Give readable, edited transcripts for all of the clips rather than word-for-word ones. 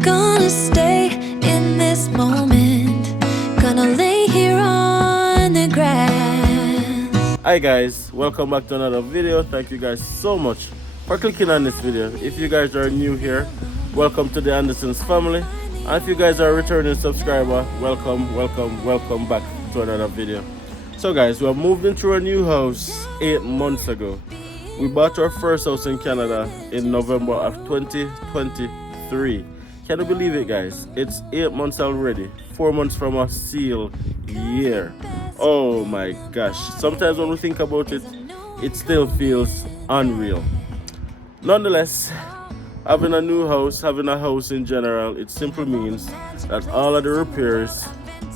Gonna stay in this moment, gonna lay here on the grass. Hi guys, welcome back to another video. Thank you guys so much for clicking on this video. If you guys are new here, welcome to the Andersons family, and if you guys are a returning subscriber, welcome back to another video. So guys, we have moved into a new house 8 months ago. We bought our first house in Canada in November of 2023. Can you believe it, guys? It's 8 months already, 4 months from a seal year. Oh my gosh, sometimes when we think about it, it still feels unreal. Nonetheless, having a new house, having a house in general, it simply means that all of the repairs,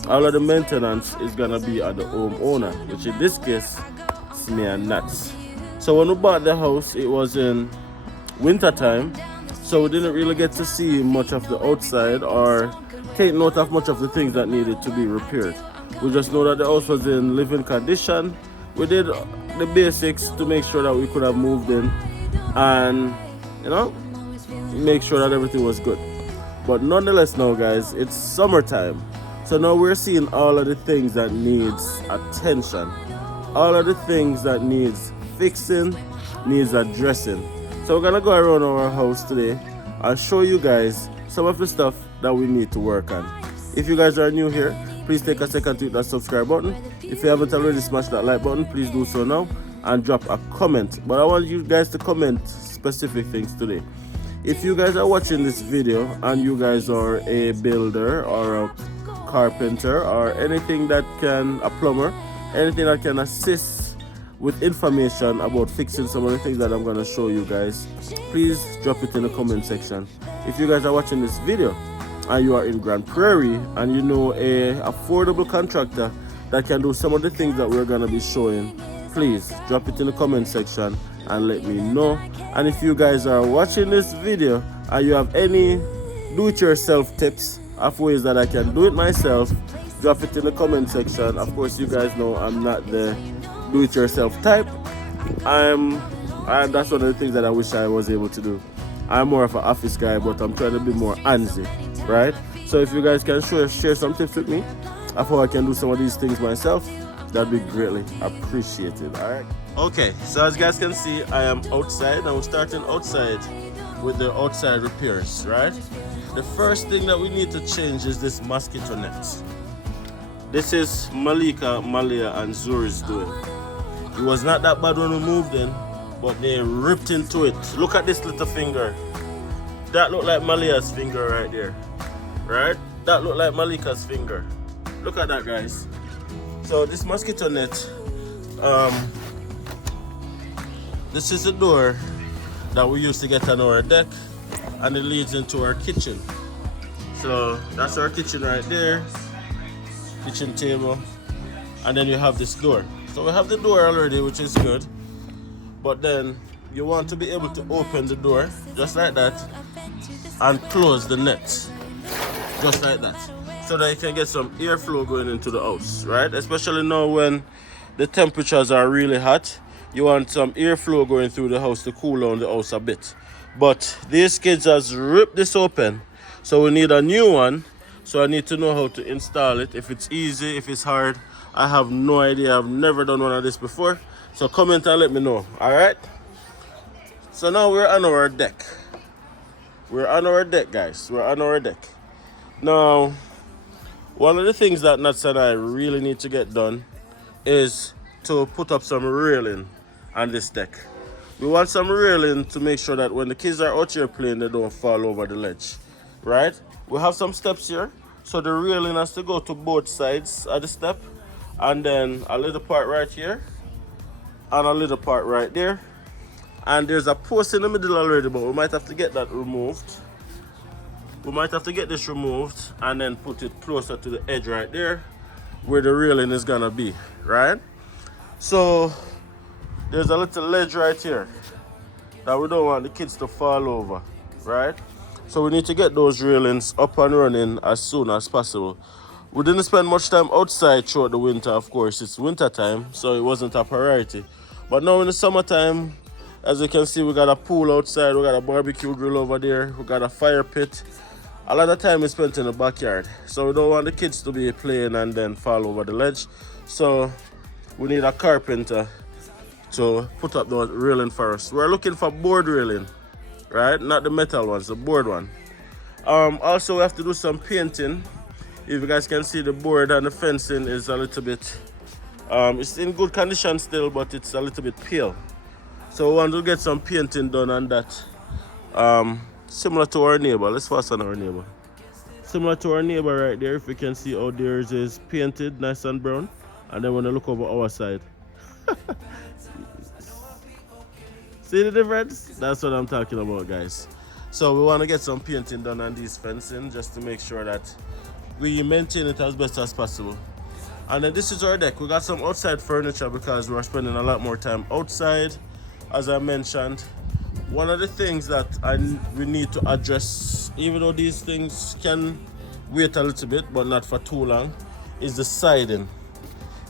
all of the maintenance is gonna be at the homeowner, which in this case is me and Nats. So when we bought the house, it was in winter time, so we didn't really get to see much of the outside or take note of much of the things that needed to be repaired. We just know that the house was in living condition. We did the basics to make sure that we could have moved in and, you know, make sure that everything was good. But nonetheless now, guys, it's summertime. So now we're seeing all of the things that needs attention. All of the things that needs fixing, needs addressing. So we're gonna go around our house today and show you guys some of the stuff that we need to work on. If you guys are new here, please take a second to hit that subscribe button. If you haven't already smashed that like button, please do so now and drop a comment. But I want you guys to comment specific things today. If you guys are watching this video and you guys are a builder or a carpenter or anything that can, a plumber, anything that can assist with information about fixing some of the things that I'm going to show you guys, please drop it in the comment section. If you guys are watching this video and you are in Grand Prairie and you know a affordable contractor that can do some of the things that we're going to be showing, please drop it in the comment section and let me know. And if you guys are watching this video and you have any do-it-yourself tips of ways that I can do it myself, drop it in the comment section. Of course, you guys know I'm not the do-it-yourself type. That's one of the things that I wish I was able to do. I'm more of an office guy, but I'm trying to be more handsy, right? So if you guys can share some tips with me of how I can do some of these things myself, that'd be greatly appreciated. All right. Okay, so as you guys can see, I am outside, and we're starting outside with the outside repairs, right? The first thing that we need to change is this mosquito net. This is Malika, Malia, and Zuri's doing. It was not that bad when we moved in, but they ripped into it. Look at this little finger. That looked like Malia's finger right there, right? That looked like Malika's finger. Look at that, guys. So this mosquito net, this is the door that we used to get on our deck, and it leads into our kitchen. So that's our kitchen right there, kitchen table, and then you have this door. So we have the door already, which is good, but then you want to be able to open the door just like that and close the net just like that, so that you can get some airflow going into the house, right? Especially now when the temperatures are really hot, you want some airflow going through the house to cool down the house a bit. But these kids has ripped this open, so we need a new one. So I need to know how to install it. If it's easy, if it's hard, I have no idea. I've never done one of this before. So comment and let me know. All right. So now we're on our deck. We're on our deck, guys. We're on our deck. Now, one of the things that Nats and I really need to get done is to put up some railing on this deck. We want some railing to make sure that when the kids are out here playing, they don't fall over the ledge, right? We have some steps here, so the railing has to go to both sides of the step, and then a little part right here and a little part right there, and there's a post in the middle already, but we might have to get that removed. We might have to get this removed and then put it closer to the edge right there where the railing is gonna be, right? So there's a little ledge right here that we don't want the kids to fall over, right? So we need to get those railings up and running as soon as possible. We didn't spend much time outside throughout the winter, of course. It's winter time, so it wasn't a priority. But now in the summertime, as you can see, we got a pool outside, we got a barbecue grill over there, we got a fire pit. A lot of time is spent in the backyard, so we don't want the kids to be playing and then fall over the ledge. So we need a carpenter to put up the railing for us. We're looking for board railing, right? Not the metal ones, the board one. Also, we have to do some painting. If you guys can see, the board and the fencing is a little bit, it's in good condition still, but it's a little bit pale. So we want to get some painting done on that. Similar to our neighbor. Let's focus on our neighbor. Similar to our neighbor right there, if you can see how theirs is painted nice and brown. And then when I look over our side. See the difference? That's what I'm talking about, guys. So we want to get some painting done on these fencing just to make sure that we maintain it as best as possible. And then this is our deck. We got some outside furniture because we're spending a lot more time outside, as I mentioned. One of the things that we need to address, even though these things can wait a little bit but not for too long, is the siding.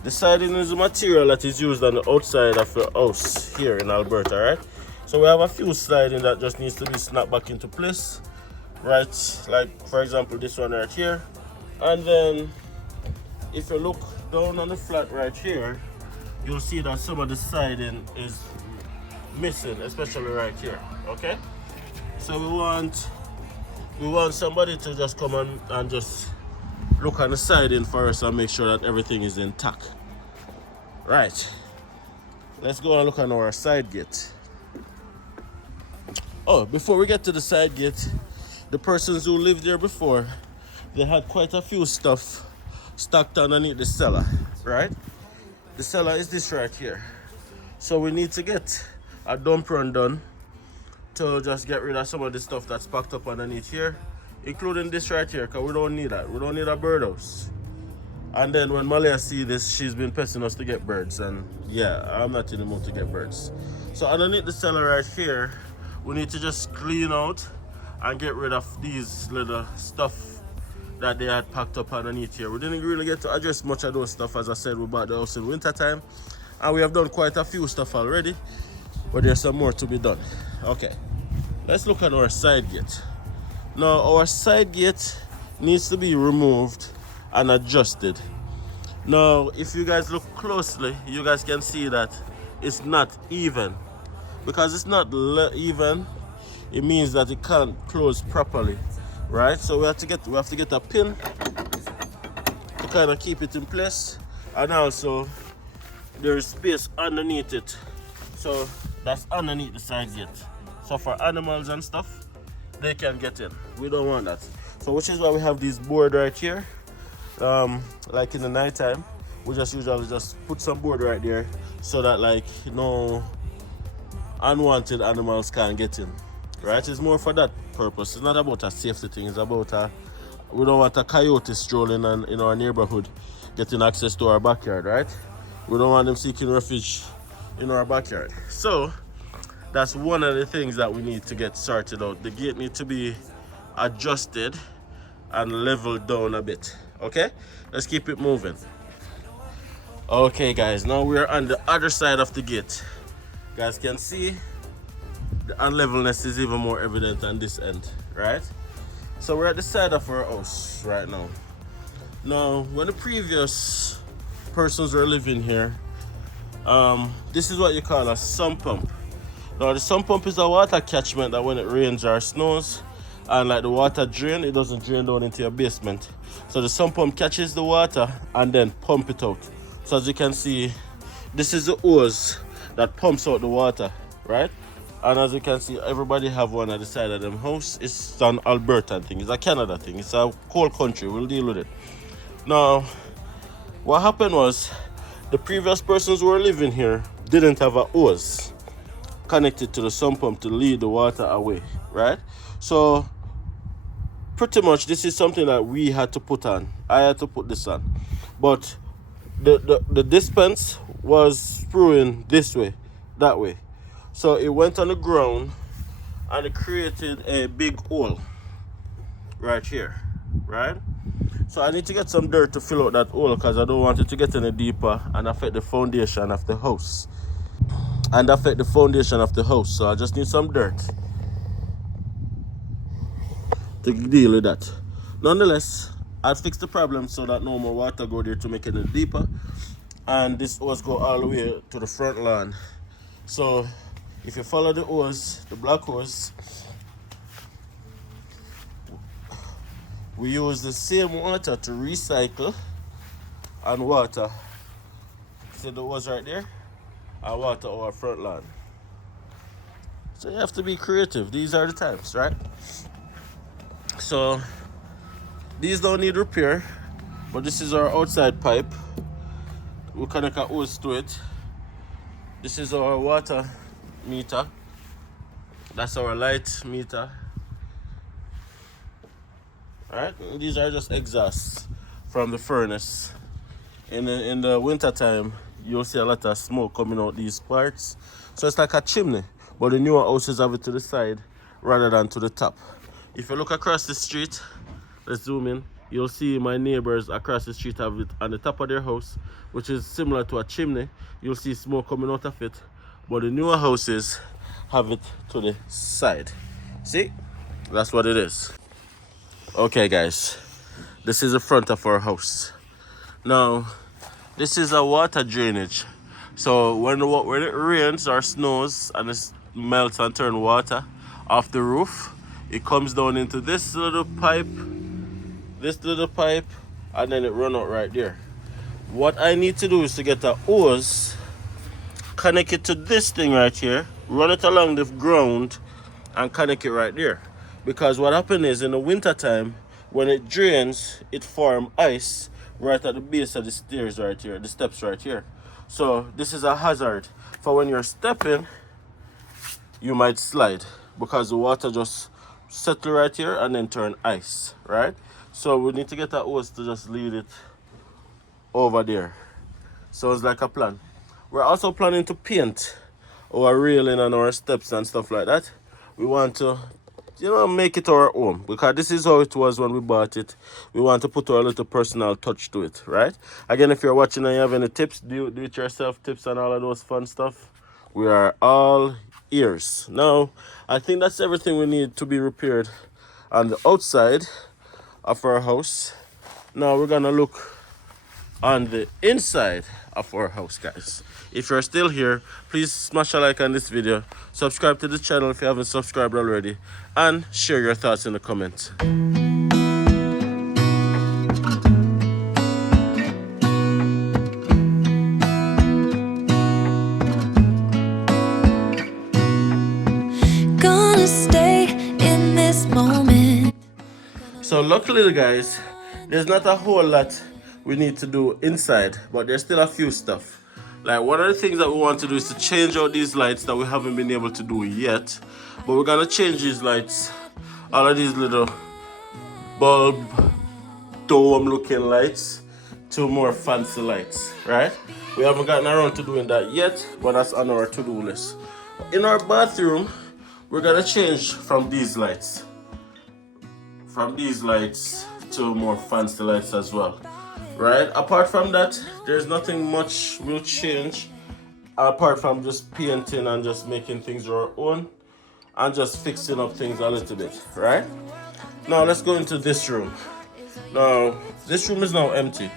The siding is a material that is used on the outside of the house here in Alberta, right? So we have a few siding that just needs to be snapped back into place, right? Like for example this one right here. And then if you look down on the flat right here, you'll see that some of the siding is missing, especially right here. Okay, so we want somebody to just come and just look on the siding for us and make sure that everything is intact. Right, let's go and look on our side gate. Oh, before we get to the side gate, the persons who lived there before, they had quite a few stuff stocked underneath the cellar, right? The cellar is this right here. So we need to get a dump run done to just get rid of some of the stuff that's packed up underneath here, including this right here, because we don't need that. We don't need a birdhouse. And then when Malia sees this, she's been pressing us to get birds, and yeah, I'm not in the mood to get birds. So underneath the cellar right here, we need to just clean out and get rid of these little stuff that they had packed up underneath here. We didn't really get to address much of those stuff. As I said, we bought the house in winter time, and we have done quite a few stuff already, but there's some more to be done. Okay, let's look at our side gate. Now our side gate needs to be removed and adjusted. Now if you guys look closely, you guys can see that it's not even. Because it's not even, it means that it can't close properly, right? So we have to get a pin to kind of keep it in place, and also there's space underneath it, so that's underneath the side gate. So for animals and stuff, they can get in. We don't want that. So which is why we have this board right here. Like in the night time, we just usually just put some board right there so that like no unwanted animals can't get in, right? It's more for that purpose. It's not about a safety thing. It's about we don't want a coyote strolling in our neighborhood getting access to our backyard, right? We don't want them seeking refuge in our backyard. So that's one of the things that we need to get sorted out. The gate needs to be adjusted and leveled down a bit. Okay, let's keep it moving. Okay guys, now we're on the other side of the gate. You guys can see the unlevelness is even more evident on this end, right? So we're at the side of our house right now. Now, when the previous persons were living here, this is what you call a sump pump. Now, the sump pump is a water catchment that when it rains or snows, and like the water drain, it doesn't drain down into your basement. So the sump pump catches the water and then pump it out. So as you can see, this is the hose that pumps out the water, right? And as you can see, everybody have one at the side of them house. It's an Alberta thing, it's a Canada thing, it's a cold country, we'll deal with it. Now, what happened was, the previous persons who were living here didn't have a hose connected to the sump pump to lead the water away, right? So, pretty much this is something that we had to put on. I had to put this on. But the dispense was screwing this way, that way. So it went on the ground and it created a big hole right here, right? So I need to get some dirt to fill out that hole because I don't want it to get any deeper and affect the foundation of the house. So I just need some dirt to deal with that. Nonetheless, I'll fix the problem so that no more water go there to make it any deeper. And this hose go all the way to the front lawn. So if you follow the hose, the black hose, we use the same water to recycle and water. See the hose right there? And water our front lawn. So you have to be creative. These are the times, right? So these don't need repair, but this is our outside pipe. We connect a hose to it. This is our water meter. That's our light meter. Alright, these are just exhausts from the furnace. In the winter time, you'll see a lot of smoke coming out these parts. So it's like a chimney, but the newer houses have it to the side rather than to the top. If you look across the street, let's zoom in, you'll see my neighbors across the street have it on the top of their house, which is similar to a chimney. You'll see smoke coming out of it, but the newer houses have it to the side. See? That's what it is. Okay guys, this is the front of our house. Now, this is a water drainage. So when it rains or snows and it melts and turns water off the roof, it comes down into this little pipe, and then it runs out right there. What I need to do is to get a hose, connect it to this thing right here, run it along the ground, and connect it right there. Because what happens is in the winter time, when it drains, it forms ice right at the base of the stairs right here, the steps right here. So this is a hazard for when you're stepping, you might slide because the water just settle right here and then turn ice, right? So we need to get a hose to just lead it over there. Sounds like a plan. We're also planning to paint our railing and our steps and stuff like that. We want to, make it our own because this is how it was when we bought it. We want to put our little personal touch to it, right? Again, if you're watching and you have any tips, do it yourself tips and all of those fun stuff, we are all ears. Now, I think that's everything we need to be repaired on the outside of our house. Now we're gonna look on the inside of our house, guys. If you're still here, please smash a like on this video, subscribe to the channel if you haven't subscribed already, and share your thoughts in the comments. Gonna stay in this moment. So luckily, guys, there's not a whole lot we need to do inside, but there's still a few stuff. Like one of the things that we want to do is to change out these lights that we haven't been able to do yet. But we're gonna change these lights, all of these little bulb dome looking lights, to more fancy lights, right? We haven't gotten around to doing that yet, but that's on our to-do list. In our bathroom, we're gonna change from these lights to more fancy lights as well. Right, apart from that, there's nothing much will change apart from just painting and just making things our own and just fixing up things a little bit, right? Now let's go into this room. Now this room is now empty.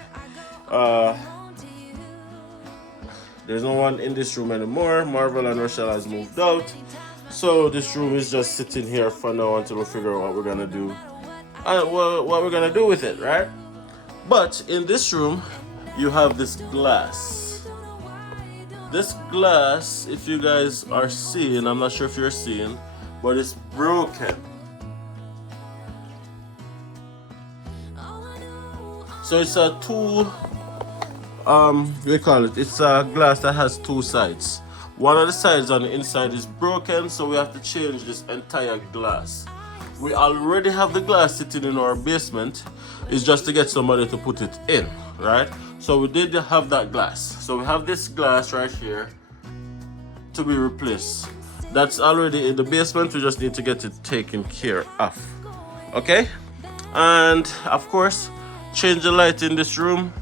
There's no one in this room anymore. Marvel and Rochelle has moved out, so this room is just sitting here for now until we figure out what we're gonna do and what we're gonna do with it, right? But in this room, you have this glass. This glass, if you guys are seeing, I'm not sure if you're seeing, but it's broken. So it's a it's a glass that has two sides. One of the sides on the inside is broken, so we have to change this entire glass. We already have the glass sitting in our basement. It's just to get somebody to put it in, right? So we did have that glass. So we have this glass right here to be replaced. That's already in the basement. We just need to get it taken care of. Okay? And of course, change the light in this room,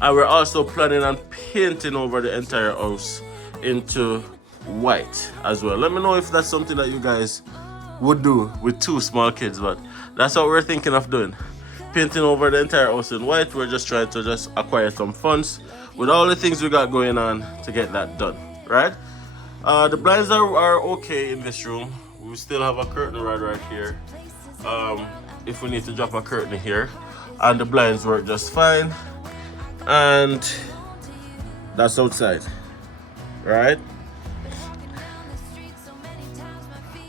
and we're also planning on painting over the entire house into white as well. Let me know if that's something that you guys would do with 2 small kids, but that's what we're thinking of doing. Painting over the entire house in white. We're just trying to just acquire some funds with all the things we got going on to get that done, right? The blinds are okay in this room. We still have a curtain rod right here. If we need to drop a curtain here, and the blinds work just fine. And that's outside, right?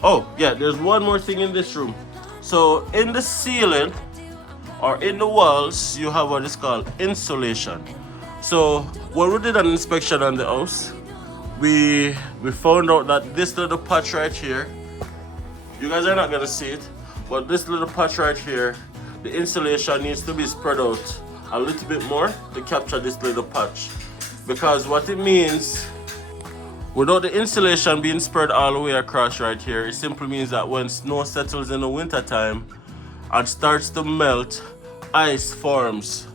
Oh yeah, there's one more thing in this room. So in the ceiling or in the walls, you have what is called insulation. So when we did an inspection on the house, we found out that this little patch right here, you guys are not gonna see it, but this little patch right here, the insulation needs to be spread out a little bit more to capture this little patch. Because what it means, without the insulation being spread all the way across right here, it simply means that when snow settles in the winter time and starts to melt, ice forms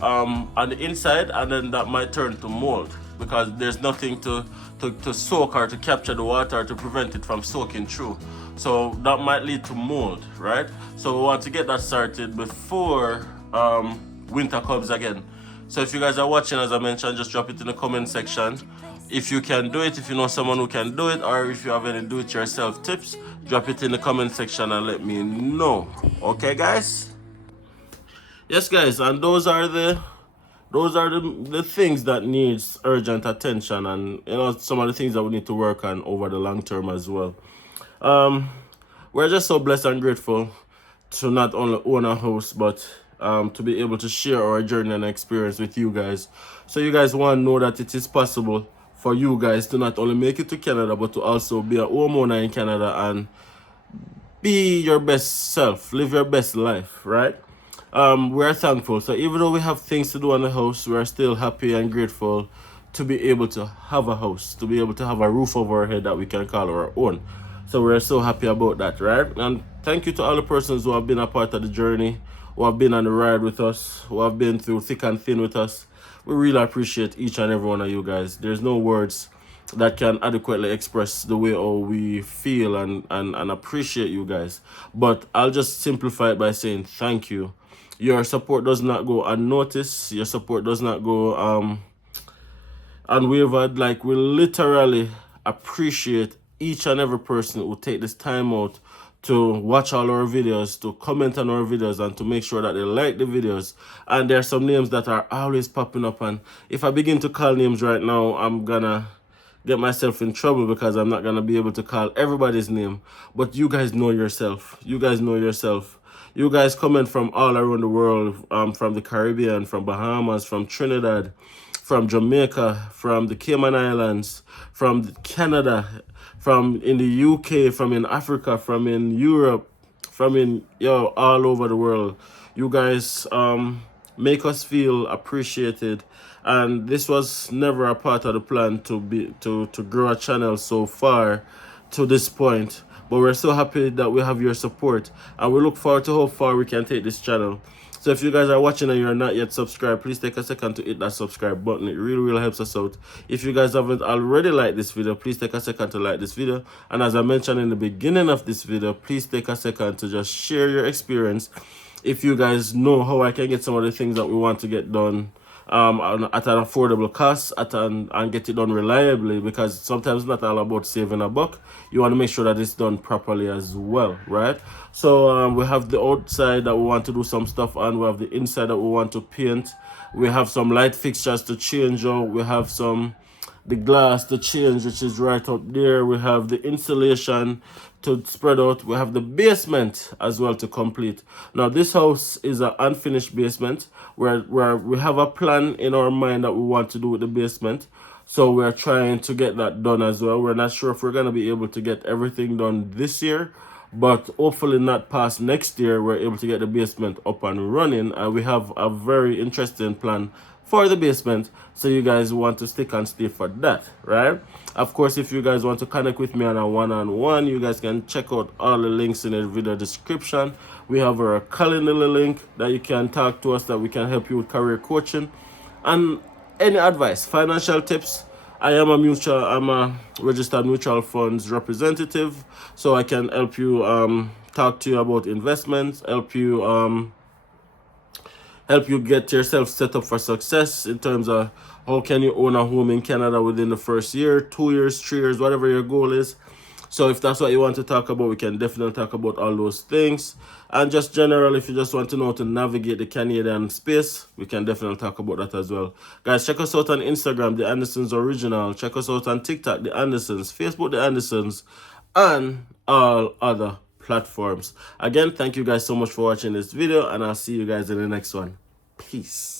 on the inside, and then that might turn to mold because there's nothing to soak or to capture the water to prevent it from soaking through. So that might lead to mold, right? So we want to get that started before winter comes again. So if you guys are watching, as I mentioned, just drop it in the comment section. If you can do it, if you know someone who can do it, or if you have any do-it-yourself tips, drop it in the comment section and let me know. Okay, guys? Yes, guys, and those are the things that needs urgent attention, and some of the things that we need to work on over the long term as well. We're just so blessed and grateful to not only own a house, but to be able to share our journey and experience with you guys. So you guys want to know that it is possible for you guys to not only make it to Canada, but to also be a homeowner in Canada and be your best self, live your best life, right? We're thankful. So even though we have things to do on the house, we're still happy and grateful to be able to have a house, to be able to have a roof over our head that we can call our own. So we're so happy about that, right? And thank you to all the persons who have been a part of the journey, who have been on the ride with us, who have been through thick and thin with us. We really appreciate each and every one of you guys. There's no words that can adequately express the way how we feel and appreciate you guys. But I'll just simplify it by saying thank you. Your support does not go unnoticed. Your support does not go unwavered. Like, we literally appreciate each and every person who take this time out to watch all our videos, to comment on our videos, and to make sure that they like the videos. And there are some names that are always popping up, and if I begin to call names right now, I'm gonna get myself in trouble because I'm not gonna be able to call everybody's name. But you guys know yourself. You guys know yourself. You guys comment from all around the world, from the Caribbean, from Bahamas, from Trinidad, from Jamaica, from the Cayman Islands, from Canada, from in the UK, from in Africa, from in Europe, from in all over the world. You guys make us feel appreciated, and this was never a part of the plan to grow a channel so far to this point. But we're so happy that we have your support, and we look forward to how far we can take this channel. So if you guys are watching and you're not yet subscribed, please take a second to hit that subscribe button. It really helps us out. If you guys haven't already liked this video, please take a second to like this video. And as I mentioned in the beginning of this video, please take a second to just share your experience. If you guys know how I can get some of the things that we want to get done at an affordable cost and get it done reliably, because sometimes it's not all about saving a buck. You want to make sure that it's done properly as well, right? So we have the outside that we want to do some stuff on. We have the inside that we want to paint. We have some light fixtures to change out. We have the glass to change, which is right up there. We have the insulation to spread out. We have the basement as well to complete. Now this house is an unfinished basement where we have a plan in our mind that we want to do with the basement. So we're trying to get that done as well. We're not sure if we're going to be able to get everything done this year, but hopefully not past next year we're able to get the basement up and running. And we have a very interesting plan for the basement. So you guys want to stick and stay for that, right? Of course, if you guys want to connect with me on a one-on-one, you guys can check out all the links in the video description. We have our calendar link that you can talk to us, that we can help you with career coaching and any advice, financial tips. I'm a registered mutual funds representative, so I can help you talk to you about investments, help you get yourself set up for success in terms of how can you own a home in Canada within the first year, 2 years, 3 years, whatever your goal is. So if that's what you want to talk about, we can definitely talk about all those things. And just general, if you just want to know how to navigate the Canadian space, we can definitely talk about that as well. Guys, check us out on Instagram, The Andersons Original. Check us out on TikTok, The Andersons. Facebook, The Andersons. And all other platforms. Again, thank you guys so much for watching this video, and I'll see you guys in the next one. Peace.